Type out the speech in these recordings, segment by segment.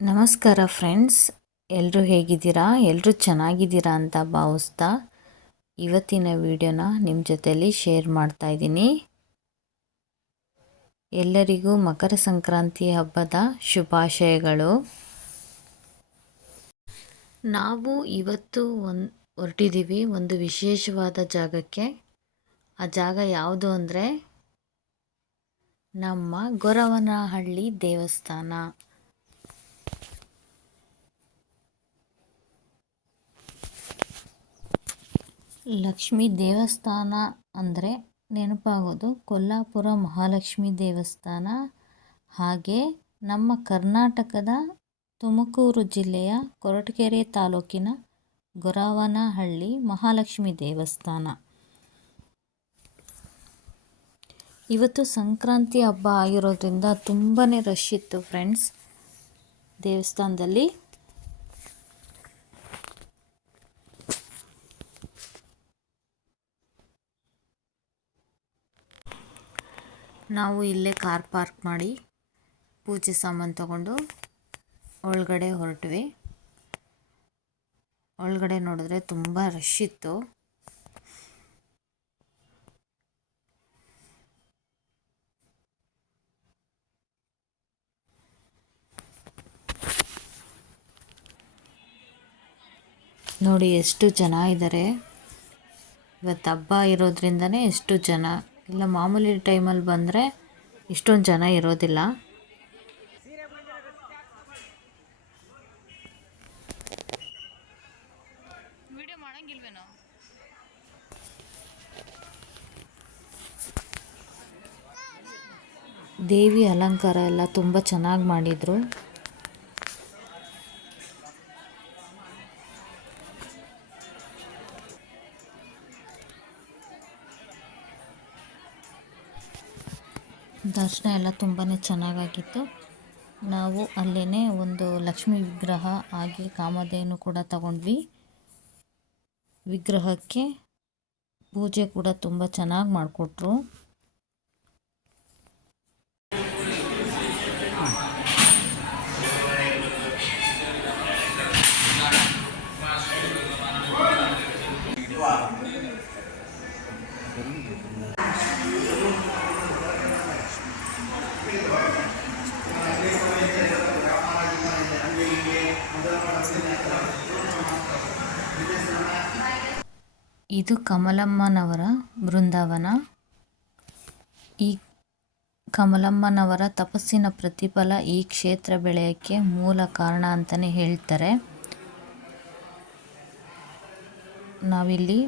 ನಮಸ್ಕಾರ ಫ್ರೆಂಡ್ಸ್ ಎಲ್ಲರೂ ಹೇಗಿದ್ದೀರಾ? ಎಲ್ಲರೂ ಚೆನ್ನಾಗಿದ್ದೀರಾ ಅಂತ ಭಾವಿಸ್ತಾ ಇವತ್ತಿನ ವಿಡಿಯೋನ ನಿಮ್ಮ ಜೊತೆಯಲ್ಲಿ ಶೇರ್ ಮಾಡ್ತಾ ಇದ್ದೀನಿ. ಎಲ್ಲರಿಗೂ ಮಕರ ಸಂಕ್ರಾಂತಿ ಹಬ್ಬದ ಶುಭಾಶಯಗಳು. ನಾವು ಇವತ್ತು ಒಂದು, ಹೊರಟಿದ್ದೀವಿ ಒಂದು ವಿಶೇಷವಾದ ಜಾಗಕ್ಕೆ. ಆ ಜಾಗ ಯಾವುದು ಅಂದರೆ ನಮ್ಮ ಗೊರವನಹಳ್ಳಿ ದೇವಸ್ಥಾನ. ಲಕ್ಷ್ಮೀ ದೇವಸ್ಥಾನ ಅಂದರೆ ನೆನಪಾಗೋದು ಕೊಲ್ಲಾಪುರ ಮಹಾಲಕ್ಷ್ಮಿ ದೇವಸ್ಥಾನ. ಹಾಗೆ ನಮ್ಮ ಕರ್ನಾಟಕದ ತುಮಕೂರು ಜಿಲ್ಲೆಯ ಕೊರಟಗೆರೆ ತಾಲೂಕಿನ ಗೊರವನಹಳ್ಳಿ ಮಹಾಲಕ್ಷ್ಮಿ ದೇವಸ್ಥಾನ. ಇವತ್ತು ಸಂಕ್ರಾಂತಿ ಹಬ್ಬ ಆಗಿರೋದ್ರಿಂದ ತುಂಬಾ ರಶ್ ಇತ್ತು ಫ್ರೆಂಡ್ಸ್ ದೇವಸ್ಥಾನದಲ್ಲಿ. ನಾವು ಇಲ್ಲೇ ಕಾರ್ ಪಾರ್ಕ್ ಮಾಡಿ ಪೂಜೆ ಸಾಮಾನು ತಗೊಂಡು ಒಳಗಡೆ ಹೊರಟ್ವಿ. ಒಳಗಡೆ ನೋಡಿದ್ರೆ ತುಂಬ ರಶ್ ಇತ್ತು. ನೋಡಿ ಎಷ್ಟು ಜನ ಇದ್ದಾರೆ ಇವತ್ತು ಹಬ್ಬ ಇರೋದ್ರಿಂದನೇ ಎಷ್ಟು ಜನ ಇಲ್ಲ ಮಾಮೂಲಿ ಟೈಮಲ್ಲಿ ಬಂದರೆ ಇಷ್ಟೊಂದು ಜನ ಇರೋದಿಲ್ಲ. ದೇವಿ ಅಲಂಕಾರ ಎಲ್ಲ ತುಂಬ ಚೆನ್ನಾಗಿ ಮಾಡಿದರು. ದರ್ಶನ ಎಲ್ಲ ತುಂಬಾ ಚೆನ್ನಾಗಾಗಿತ್ತು. ನಾವು ಅಲ್ಲೇ ಒಂದು ಲಕ್ಷ್ಮೀ ವಿಗ್ರಹ ಹಾಗೆ ಕಾಮಧೇನು ಕೂಡ ತಗೊಂಡ್ವಿ. ವಿಗ್ರಹಕ್ಕೆ ಪೂಜೆ ಕೂಡ ತುಂಬ ಚೆನ್ನಾಗಿ ಮಾಡಿಕೊಟ್ರು. ಇದು ಕಮಲಮ್ಮನವರ ಬೃಂದಾವನ ಈ ಕಮಲಮ್ಮನವರ ತಪಸ್ಸಿನ ಪ್ರತಿಫಲ ಈ ಕ್ಷೇತ್ರ ಬೆಳೆಯೋಕ್ಕೆ ಮೂಲ ಕಾರಣ ಅಂತಲೇ ಹೇಳ್ತಾರೆ. ನಾವಿಲ್ಲಿ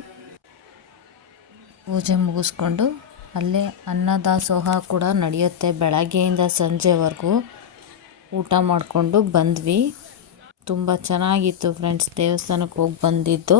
ಪೂಜೆ ಮುಗಿಸ್ಕೊಂಡು ಅಲ್ಲೇ ಅನ್ನದಾಸೋಹ ಕೂಡ ನಡೆಯುತ್ತೆ. ಬೆಳಗ್ಗೆಯಿಂದ ಸಂಜೆವರೆಗೂ ಊಟ ಮಾಡಿಕೊಂಡು ಬಂದ್ವಿ. ತುಂಬ ಚೆನ್ನಾಗಿತ್ತು ಫ್ರೆಂಡ್ಸ್, ದೇವಸ್ಥಾನಕ್ಕೆ ಹೋಗಿ ಬಂದಿದ್ದು.